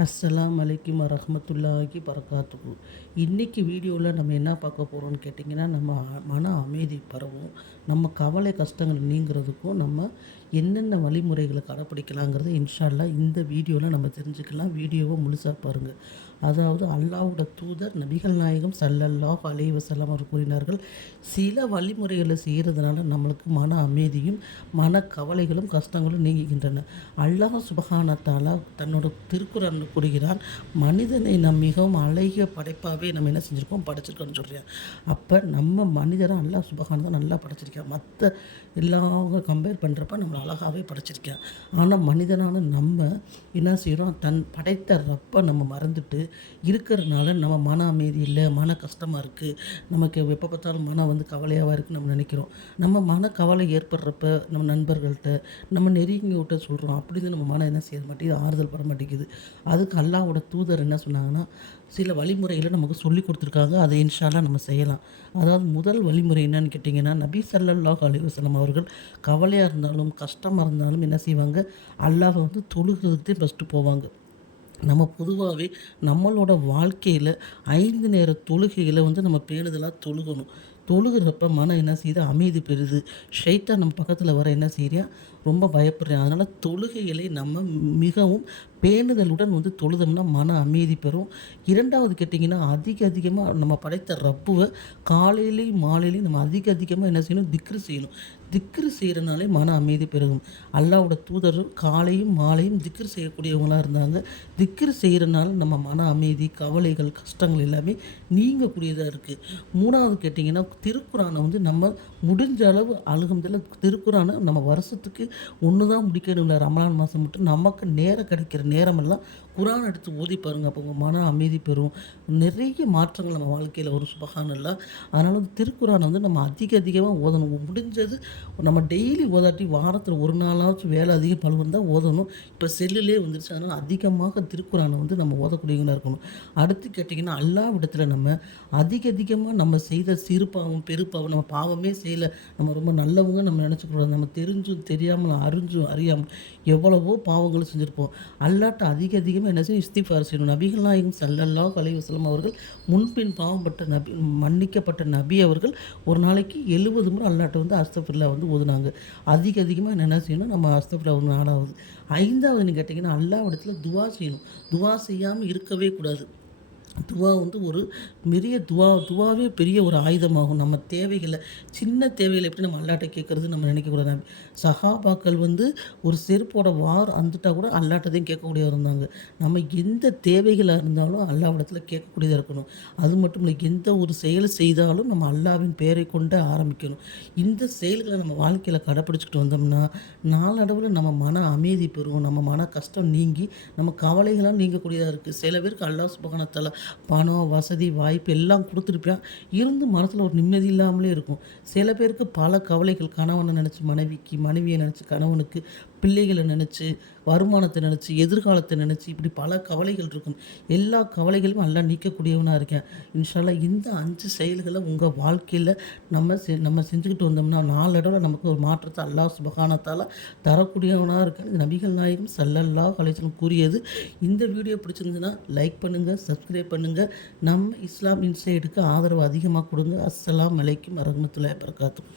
அஸ்ஸலாம் அலைக்கும் வரஹ்மத்துல்லாஹி பரக்காத்துஹு. இன்றைக்கி வீடியோவில் நம்ம என்ன பார்க்க போகிறோம்னு கேட்டிங்கன்னா, நம்ம மன அமைதி பரவும், நம்ம கவலை கஷ்டங்கள் நீங்கிறதுக்கும் நம்ம என்னென்ன வழிமுறைகளை கடைப்பிடிக்கலாங்கிறத இன்ஷா அல்லாஹ் இந்த வீடியோவில் நம்ம தெரிஞ்சுக்கலாம். வீடியோவை முழுசாக பாருங்கள். அதாவது அல்லாஹ்வோட தூதர் நபிகள் நாயகம் ஸல்லல்லாஹு அலைஹி வஸல்லம் அவர் கூறினார்கள், சில வழிமுறைகளை செய்கிறதுனால நம்மளுக்கு மன அமைதியும் மன கவலைகளும் கஷ்டங்களும் நீங்குகின்றன. அல்லாஹ் சுப்ஹானஹு தஆலா தன்னோட திருக்குர்ஆனில் கூறுகிறான், மனிதனை நம் மிகவும் அழகிய படைப்பாகவே நம்ம என்ன செஞ்சுருக்கோம், படைச்சிருக்கோம்னு சொல்கிறேன். அப்போ நம்ம மனிதரை அல்லாஹ் சுப்ஹானஹு தான் நல்லா படைச்சிருக்கேன். மற்ற எல்லாவங்க கம்பேர் பண்ணுறப்ப நம்மளை அழகாகவே படைச்சிருக்கேன். ஆனால் மனிதனான நம்ம என்ன செய்கிறோம், தன் படைத்த ரப்பை நம்ம மறந்துட்டு இருக்கிறனால நம்ம மன அமைதி இல்லை, மன கஷ்டமாக இருக்குது, நமக்கு எப்போ பார்த்தாலும் மனம் கவலையாக இருக்குன்னு நம்ம நினைக்கிறோம். நம்ம மன கவலை ஏற்படுறப்ப நம்ம நண்பர்கள்ட்ட நம்ம நெருங்கிவிட்ட சொல்கிறோம். அப்படின்னு நம்ம மனம் என்ன செய்ய மாட்டேங்குது, ஆறுதல் பட மாட்டேங்குது. அதுக்கு அல்லாஹ்வோட தூதர் என்ன சொன்னாங்கன்னா, சில வழிமுறைகளை நமக்கு சொல்லி கொடுத்துருக்காங்க. அதை இன்ஷா அல்லாஹ் நம்ம செய்யலாம். அதாவது முதல் வழிமுறை என்னன்னு கேட்டிங்கன்னா, நபி ஸல்லல்லாஹு அலைஹி வஸல்லம் அவர்கள் கவலையாக இருந்தாலும் கஷ்டமாக இருந்தாலும் என்ன செய்வாங்க, அல்லாஹ்வை தொழுகிறதுக்கு ஃபஸ்ட்டு போவாங்க. நம்ம பொதுவாகவே நம்மளோட வாழ்க்கையில் 5 நேர தொழுகைகளை நம்ம பேணுதலாக தொழுகணும். தொழுகிறப்ப மனம் என்ன செய்யுது, அமைதி பெறுது. ஷைத்தான் நம்ம பக்கத்தில் வர என்ன செய்கிறேன், ரொம்ப பயப்படுறேன். அதனால் தொழுகைகளை நம்ம மிகவும் பேணுதலுடன் தொழுதோம்னா மன அமைதி பெறும். 2வது கேட்டிங்கன்னா, அதிகமாக நம்ம படைத்த ரப்புவை காலையிலையும் மாலையிலையும் நம்ம அதிகமாக என்ன செய்யணும், திக்ரு செய்யணும். திக்ரு செய்கிறனாலே மன அமைதி பெருகும். அல்லாஹ்வோட தூதர் காலையும் மாலையும் திக்ரு செய்யக்கூடியவங்களாக இருந்தாங்க. திக்ரு செய்கிறனால நம்ம மன அமைதி, கவலைகள், கஷ்டங்கள் எல்லாமே நீங்கக்கூடியதாக இருக்குது. 3வது கேட்டிங்கன்னா, திருக்குர்ஆனை நம்ம முடிஞ்ச அளவு அல்ஹம்துலில்லாஹ் திருக்குர்ஆனை நம்ம வருஷத்துக்கு 1 தான் முடிக்கணும். இல்லை, ரமலான் மாதம் மட்டும் நமக்கு நேரம் கிடைக்கிற நேரமெல்லாம் குர்ஆன் எடுத்து ஓதி பாருங்கள். அப்போ உங்கள் மன அமைதி பெறும். நிறைய மாற்றங்கள் நம்ம வாழ்க்கையில் வரும். சுப்ஹானல்லாஹ். அதனால் திருக்குர்ஆனை நம்ம அதிகமாக ஓதணும். முடிஞ்சது நம்ம டெய்லி ஓதாட்டி வாரத்தில் ஒரு நாளாச்சும் வேலை அதிகம் பளு வந்தால் ஓதணும். இப்போ செல்லுலேயே வந்துருச்சு. அதனால் அதிகமாக திருக்குர்ஆனை நம்ம ஓதக்கூடியவங்களாக இருக்கணும். அடுத்து கேட்டிங்கன்னா, அல்லாஹ்விடத்தில் நம்ம அதிகமாக நம்ம செய்த சிறு பாவம் பெருப்பாவம், நம்ம பாவமே செய்யலை, நம்ம ரொம்ப நல்லவங்க நம்ம நினச்சிக்கூடாது. நம்ம தெரிஞ்சும் தெரியாமல் அறிஞ்சும் அறியாமல் எவ்வளவோ பாவங்கள் செஞ்சுருப்போம். அல்லாஹ்ட்ட அதிகமாக என்ன செய்யும், இஸ்திக்ஃபார் செய்யணும். நபிகள் நாயகம் ஸல்லல்லாஹு அலைஹி வஸல்லம் அவர்கள் முன்பின் பாவப்பட்ட நபி, மன்னிக்கப்பட்ட நபி அவர்கள் ஒரு நாளைக்கு 70 முறை அல்லாஹ்ட்ட அஸ்தக்ஃபிருல்லாஹ் ஓதுனாங்க. அதிகமாக என்ன செய்யணும், நம்ம அஸ்தக்ஃபிருல்லாஹ் ஒரு 4வது. 5வது கேட்டிங்கன்னா, அல்லாஹ்விடத்தில் துவா செய்யணும். துவா செய்யாமல் இருக்கவே கூடாது. துவா ஒரு பெரிய துவாவே பெரிய ஒரு ஆயுதமாகும். நம்ம தேவைகளை, சின்ன தேவைகளை எப்படி நம்ம அல்லாட்ட கேட்குறது நம்ம நினைக்கக்கூடாது. சஹாபாக்கள் ஒரு செருப்போட வார் வந்துட்டால் கூட அல்லாட்டதையும் கேட்கக்கூடியவர் இருந்தாங்க. நம்ம எந்த தேவைகளாக இருந்தாலும் அல்லாஹ்விடத்தில் கேட்கக்கூடியதாக இருக்கணும். அது மட்டும் இல்லை, எந்த ஒரு செயல் செய்தாலும் நம்ம அல்லாஹ்வின் பெயரை கொண்டு ஆரம்பிக்கணும். இந்த செயல்களை நம்ம வாழ்க்கையில் கடைப்பிடிச்சிக்கிட்டு வந்தோம்னா நாளடைவில் நம்ம மன அமைதி பெறும். நம்ம மன கஷ்டம் நீங்கி நம்ம கவலைகளாக நீங்கக்கூடியதாக இருக்குது. சில பேருக்கு அல்லாஹ் சுப்ஹானஹு வ தஆலா பணம், வசதி, வாய்ப்பு எல்லாம் கொடுத்துருப்பான். இருந்து மனசில் ஒரு நிம்மதி இல்லாமலே இருக்கும். சில பேருக்கு பல கவலைகள், கணவனை நினச்சி மனைவிக்கு, மனைவியை நினச்சி கணவனுக்கு, பிள்ளைகளை நினச்சி, வருமானத்தை நினச்சி, எதிர்காலத்தை நினச்சி, இப்படி பல கவலைகள் இருக்கும். எல்லா கவலைகளும் எல்லாம் நீக்கக்கூடியவனாக இருக்கேன். இன்ஷா அல்லாஹ் இந்த 5 செயல்களை உங்கள் வாழ்க்கையில் நம்ம செஞ்சுக்கிட்டு வந்தோம்னா நாளடைவில் நமக்கு ஒரு மாற்றத்தை அல்லாஹ் சுப்ஹானஹு வ தஆலா தரக்கூடியவனாக இருக்கேன். நபிகள் நாயகம் ஸல்லல்லாஹு அலைஹி வஸல்லம் கூறியது. இந்த வீடியோ பிடிச்சிருந்துன்னா லைக் பண்ணுங்கள், சப்ஸ்கிரைப் பண்ணுங்கள். நம்ம இஸ்லாம் இன்சைடுக்கு ஆதரவு அதிகமாக கொடுங்க. அஸ்ஸலாமு அலைக்கும் வரஹ்மத்துல்லாஹி வபரகாத்துஹு.